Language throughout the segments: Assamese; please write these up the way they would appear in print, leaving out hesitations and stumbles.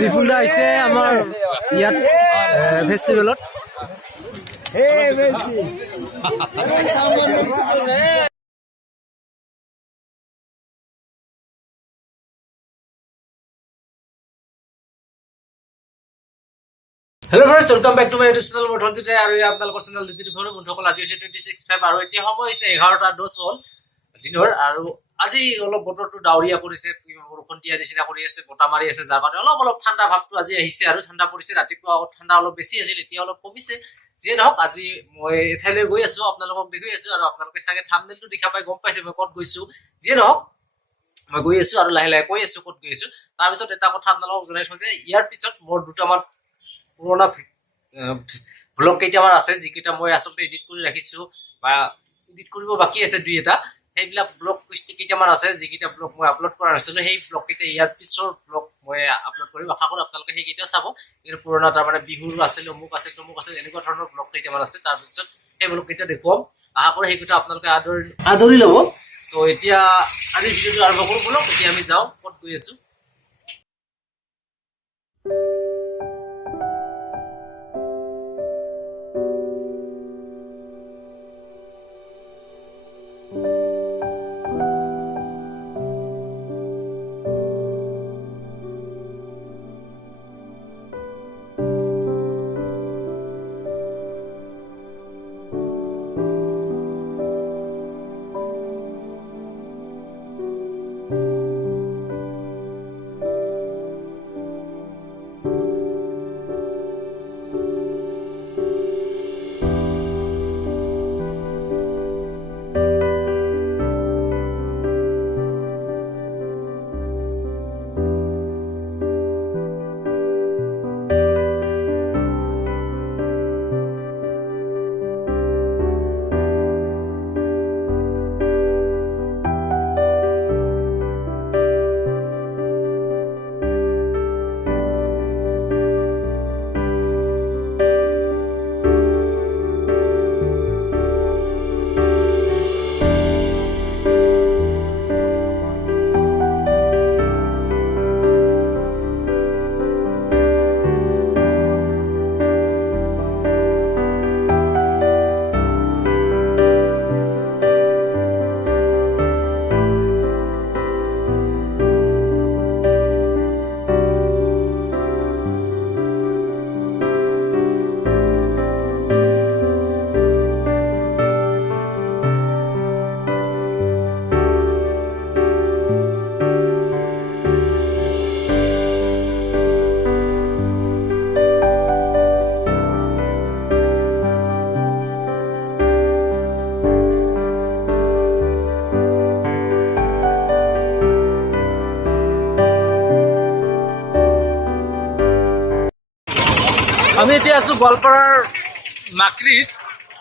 বিপুল দা আহিছে আমাৰ ইয়াত ফেষ্টিভেলত। Hello' friends, welcome back to my YouTube channel Madhurjit আৰু আপোনালোকৰ চেনেল ডিজিটেল ফোন বন্ধুসকল। আজি হৈছে 26/5 আৰু এতিয়া সময় হৈছে 11:10 হ'ল দিনৰ। আৰু আজি অলপ বতৰটো ডাৱৰীয়া কৰিছে, বৰষুণ দিয়া নিচিনা কৰি আছে, বতাহ মাৰি আছে, যাৰ কাৰণে অলপ ঠাণ্ডা ভাৱটো আজি আহিছে আৰু ঠাণ্ডা পৰিছে। ৰাতিপুৱা ঠাণ্ডা অলপ বেছি আছিল, এতিয়া অলপ কমিছে। যিয়ে নহওক, আজি মই এঠাইলৈ গৈ আছো, আপোনালোকক দেখুৱাই আছো আৰু আপোনালোকে চাগে থাম্বনেইলটো দেখা পাই গম পাইছে মই ক'ত গৈছো। যিয়ে নহওক, মই গৈ আছো আৰু লাহে লাহে কৈ আছো ক'ত গৈ আছো। তাৰপিছত এটা কথা আপোনালোকক জনাই থওঁ যে ইয়াৰ পিছত মোৰ দুটামান পুৰণা ব্লগ কেইটামান আছে, যিকেইটা মই আচলতে এডিট কৰি ৰাখিছো বা এডিট কৰিব বাকী আছে দুই এটা। সেইবিলাক ব্লগ কেইটামান আছে, যিকেইটা ব্লগ মই আপলোড কৰা নাছিলো। সেই ব্লগ কেইটা ইয়াৰ পিছৰ ব্লগ মই আপলোড কৰিম। আশা কৰোঁ আপোনালোকে সেইকেইটাও চাব। কিন্তু পুৰণা তাৰমানে বিহুৰ আছিল, অমুক আছিল, তমুক আছিল, এনেকুৱা ধৰণৰ ব্লগ কেইটামান আছে। তাৰপিছত সেই ব্লগ কেইটা দেখুৱাম। আশা কৰোঁ সেইকেইটা আপোনালোকে আদৰি ল'ব। তো এতিয়া আজিৰ ভিডিঅ'টো আৰম্ভ কৰোঁ বলক। এতিয়া আমি যাওঁ, ক'ত গৈ আছো। আমি এতিয়া আছো গোৱালপাৰাৰ মাকৰিত।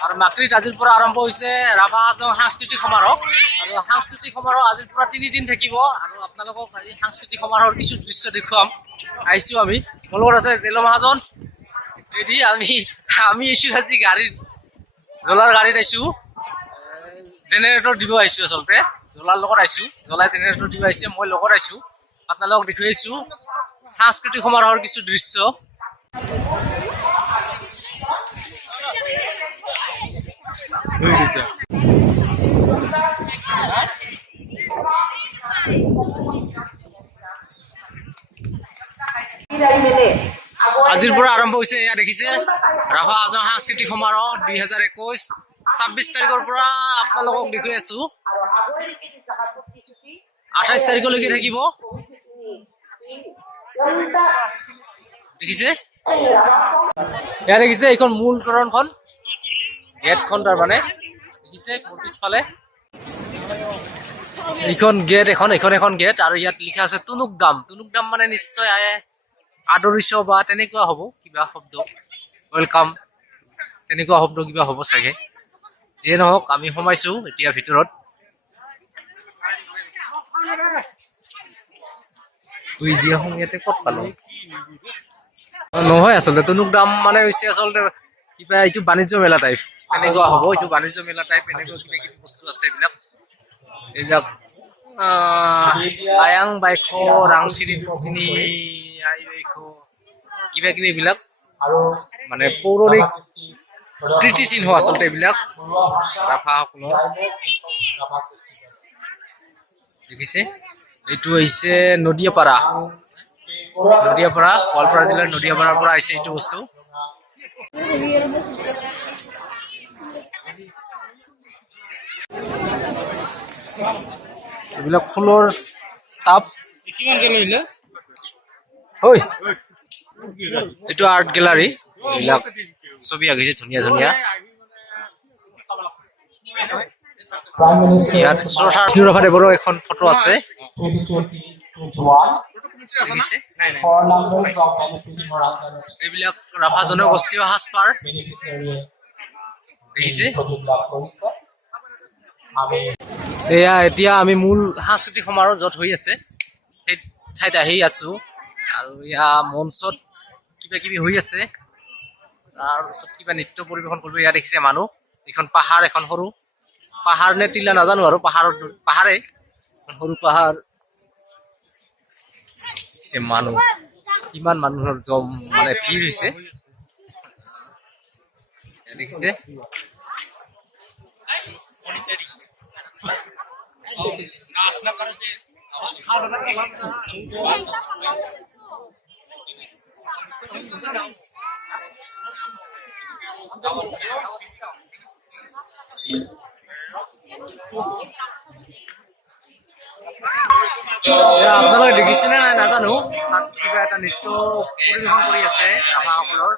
আৰু মাকৰিত আজিৰ পৰা আৰম্ভ হৈছে ৰাভা হাজং সাংস্কৃতিক সমাৰোহ। আৰু সাংস্কৃতিক সমাৰোহ আজিৰ পৰা 3 দিন থাকিব। আৰু আপোনালোকক আজি সাংস্কৃতিক সমাৰোহৰ কিছু দৃশ্য দেখুৱাম। আহিছো আমি, মোৰ লগত আছে জেলো মহাজন ৰেডি। আমি আহিছো আজি গাড়ীত, জ্বলাৰ গাড়ীত আহিছো। জেনেৰেটৰ দিব আহিছো, আচলতে জ্বলাৰ লগত আহিছো। জ্বলাই জেনেৰেটৰ দিব আহিছে, মই লগত আহিছো। আপোনালোকক দেখুৱাইছো সাংস্কৃতিক সমাৰোহৰ কিছু দৃশ্য। আজিৰ পৰা আৰম্ভ হৈছে, এয়া দেখিছে ৰাভা হাজং সাংস্কৃতিক সমাৰোহ 2021। 26 তাৰিখৰ পৰা আপোনালোকক দেখুৱাই আছো, 28 তাৰিখলৈকে থাকিব। দেখিছে, এয়া দেখিছে এইখন মূল তৰণখন, গেটখন তাৰমানে দেখিছে মোৰ পিছফালে। এইখন গেট, এখন গেট। আৰু ইয়াত লিখা আছে টুনুক দাম। টুনুক দাম মানে নিশ্চয় আদৰিছ বা তেনেকুৱা হ'ব কিবা শব্দ, ৱেলকাম তেনেকুৱা শব্দ কিবা হ'ব চাগে। যিয়ে নহওক, আমি সোমাইছো এতিয়া ভিতৰত। ইয়াতে ক'ত পালো, নহয় আচলতে টুনুক দাম মানে হৈছে আচলতে কিবা এইটো বাণিজ্য মেলা টাইপ তেনেকুৱা হ'ব। এইটো বাণিজ্য মেলা টাইপ এনেকুৱা কিবা কিবি বস্তু আছে এইবিলাক এইবিলাক আয়াং বাইশ ৰাংচিৰি দুচিনি আই বাইশ কিবা কিবি এইবিলাক মানে পৌৰাণিক কীৰ্তিচিহ্ন আচলতে এইবিলাক ৰাভাসকলৰ দেখিছে। এইটো হৈছে নদীয়াপাৰা গোৱালপাৰা জিলাৰ নদীয়াপাৰাৰ পৰা আহিছে এইটো বস্তু। এইবিলাক ফুলৰ টাব এইটো আৰ্ট গেলাৰী এইবিলাক ছবি আঁকিছে ধুনীয়া ধুনীয়া। ইয়াত শ্ৰদ্ধাৰ ৰাভাদেৱৰো এখন ফটো আছে দেখিছে। এইবিলাক ৰাভা জনগোষ্ঠীয় সাজপাৰ দেখিছে। এয়া এতিয়া আমি মূল সাংস্কৃতিক সমাৰোহ য'ত হৈ আছে সেই ঠাইত আহি আছো আৰু ইয়াৰ মঞ্চত কিবা কিবি হৈ আছে। তাৰপিছত কিবা নৃত্য পৰিৱেশন কৰিব ইয়াত দেখিছে মানুহ। এইখন পাহাৰ, এখন সৰু পাহাৰ নে টিলা নাজানো আৰু পাহাৰে সৰু পাহাৰ মানুহ কিমান মানুহৰ মানে ভিৰ হৈছে দেখিছে। আপোনালোকে দেখিছেনে নাই নাজানো, তাত কিবা এটা নৃত্য পৰিৱেশন কৰি আছে ৰাভাসকলৰ।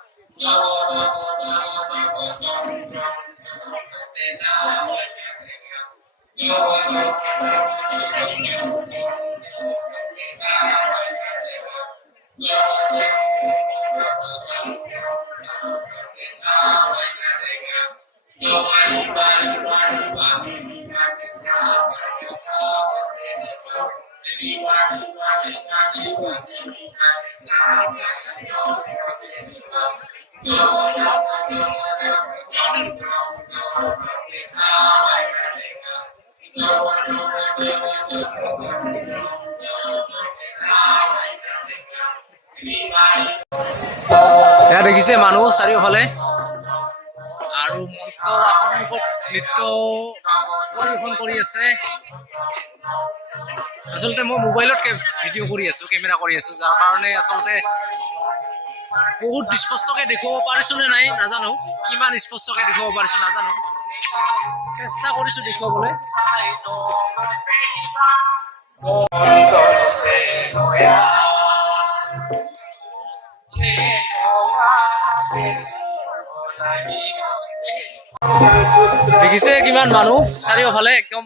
এয়া দেখিছে মানুহ চাৰিওফালে আৰু মঞ্চৰ সন্মুখত নৃত্য পৰিৱেশন কৰি আছে। আচলতে মই মোবাইলত ভিডিঅ' কৰি আছো, কেমেৰা কৰি আছো, যাৰ কাৰণে আচলতে বহুত স্পষ্টকে দেখুৱাব পাৰিছো নে নাই নাজানো, কিমান স্পষ্টকে দেখুৱাব পাৰিছো নাজানো, চেষ্টা কৰিছো দেখুৱাবলৈ। দেখিছে কিমান মানুহ চাৰিওফালে একদম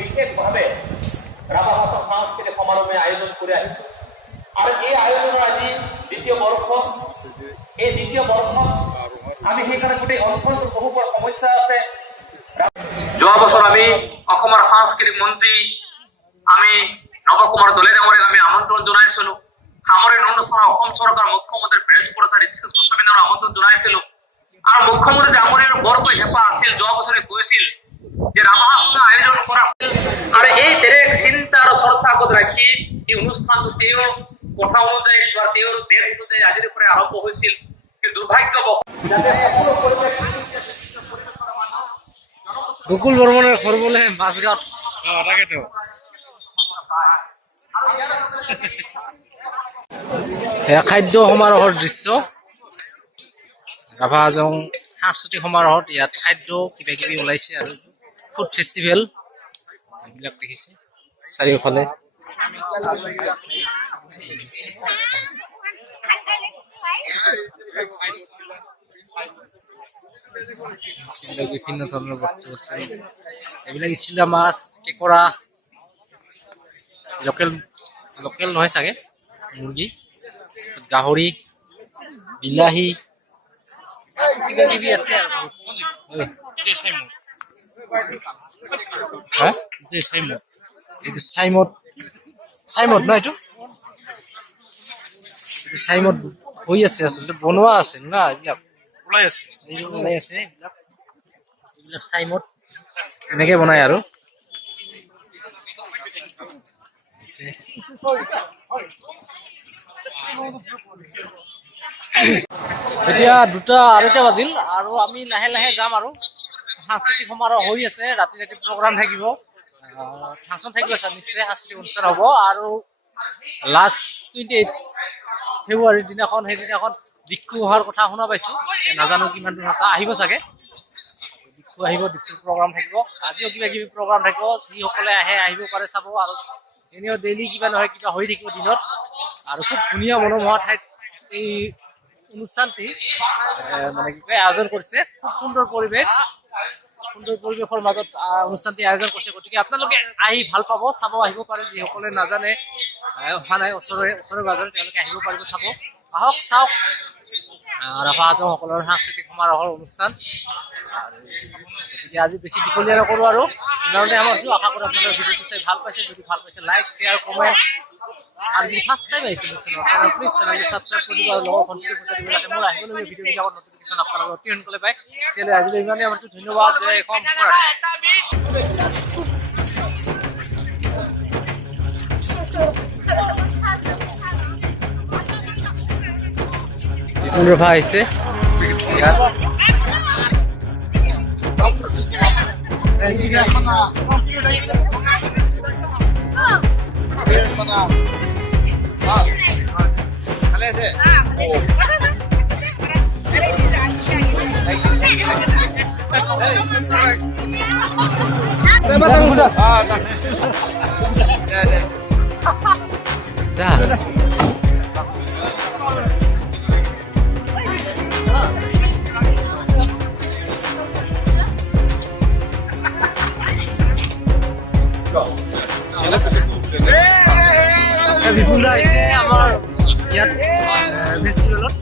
বিশেষভাৱে ৰাভা ভাষা সাংস্কৃতিক সমাৰোহে আয়োজন কৰি আহিছো আৰু এই আয়োজনৰ আজি দ্বিতীয় বৰ্ষ। এই দ্বিতীয় বৰ্ষত আমি সেইকাৰণে গোটেই অঞ্চলটোৰ বহু সমস্যা আছে। যোৱা বছৰ আমি অসমৰ সাংস্কৃতিক মন্ত্ৰী আমি নৱকুমাৰ দলে ডাঙৰীক আমি আমন্ত্ৰণ জনাইছিলো। সামৰণি অনুষ্ঠানত অসম চৰকাৰ মুখ্যমন্ত্ৰী বৃহস্পতিবাৰ গোস্বামীৰ আমন্ত্ৰণ জনাইছিলো আৰু মুখ্যমন্ত্ৰী ডাঙৰীয়াৰ বৰকৈ হেঁপাহ আছিল। যোৱা বছৰে কৈছিল যে ৰাভা হাছৰ আয়োজন কৰা হৈছিল আৰু এই ডেৰেক চিন্তা আৰু চৰ্চা আগত ৰাখি এই অনুষ্ঠানটো তেওঁৰ কথা অনুযায়ী বা তেওঁৰ দেশ অনুযায়ী আজিৰ পৰা আৰম্ভ হৈছিল কিন্তু দুৰ্ভাগ্যবশতঃ যাতে সকলো পৰিৱেশ গকুল বৰ্মনৰ ঘৰ বোলে মাছগাঁৱত তাকেতো এয়া খাদ্য সমাৰোহৰ দৃশ্য ৰাভা হাজং সাংস্কৃতিক সমাৰোহত ইয়াত খাদ্য কিবা কিবি ওলাইছে আৰু ফুড ফেষ্টিভেল এইবিলাক দেখিছে চাৰিওফালে বিভিন্ন ধৰণৰ বস্তু আছে এইবিলাক ইচিলা মাছ কেঁকোৰা লোকেল লোকেল নহয় চাগে মুৰ্গী গাহৰি বিলাহী কিবা কিবি আছে আৰু এইটো চাইমদ চাইমদ ন এইটো চাইমদ হৈ আছে আচলতে বনোৱা আছে না এইবিলাক ওলাই আছে এইবিলাক চাইমদ এনেকে বনাই আৰু এতিয়া 2:30 বাজিল আৰু আমি লাহে লাহে যাম আৰু সাংস্কৃতিক সমাৰোহ হৈ আছে ৰাতি ৰাতি প্ৰগ্ৰাম থাকিব ফাংচন থাকিব নিশ্চয় সাংস্কৃতিক অনুষ্ঠান হ'ব আৰু লাষ্ট 28 ফেব্ৰুৱাৰীৰ দিনাখন সেইদিনাখন দিক্ষু অহাৰ কথা শুনা পাইছো নাজানো কিমান দূৰ সঁচা আহিব চাগে দিক্ষু আহিব দিক্ষুৰ প্ৰগ্ৰাম থাকিব আজিও কিবা কিবি প্ৰগ্ৰাম থাকিব যিসকলে আহিব পাৰে চাব আৰু এনেও ডেইলি কিবা নহয় কিবা হৈ থাকিব দিনত আৰু খুব ধুনীয়া মনোমোহা ঠাইত এই অনুষ্ঠানটি মানে কি কয় আয়োজন কৰিছে খুব সুন্দৰ পৰিৱেশৰ মাজত অনুষ্ঠানটি আয়োজন কৰিছে গতিকে আপোনালোকে আহি ভাল পাব চাব আহিব পাৰে যিসকলে নাজানে অহা নাই ওচৰে পাজৰে তেওঁলোকে আহিব পাৰিব চাব আহক চাওক ৰাভা হাজংসকলৰ সাংস্কৃতিক সমাৰোহৰ অনুষ্ঠান গতিকে আজি বেছি দীঘলীয়া নকৰোঁ আৰু ইমানতে আমাৰ আশা কৰোঁ আপোনালোকৰ ভিডিঅ'টো চাই ভাল পাইছে যদি ভাল পাইছে লাইক শ্বেয়াৰ কমেণ্ট আৰু যদি ফাৰ্ষ্ট টাইম আহিছে মোৰ চেনেলত প্লিজ চেনেলটো ছাবস্ক্ৰাইব কৰি দিব আৰু লগৰ ভণ্টিক বুজাই দিব যাতে মোৰ আহিবলগীয়া ভিডিঅ'বিলাকৰ নটিফিকেশ্যন আপোনালোকে অতি সোনকালে পায় তেতিয়াহ'লে আজিলৈ ইমানেই আমাৰ ধন্যবাদ জয় অসম ৰভা আহিছে ভালে আছে বিপুল আহিছে আমাৰ ইয়াত ফেষ্টিভেলত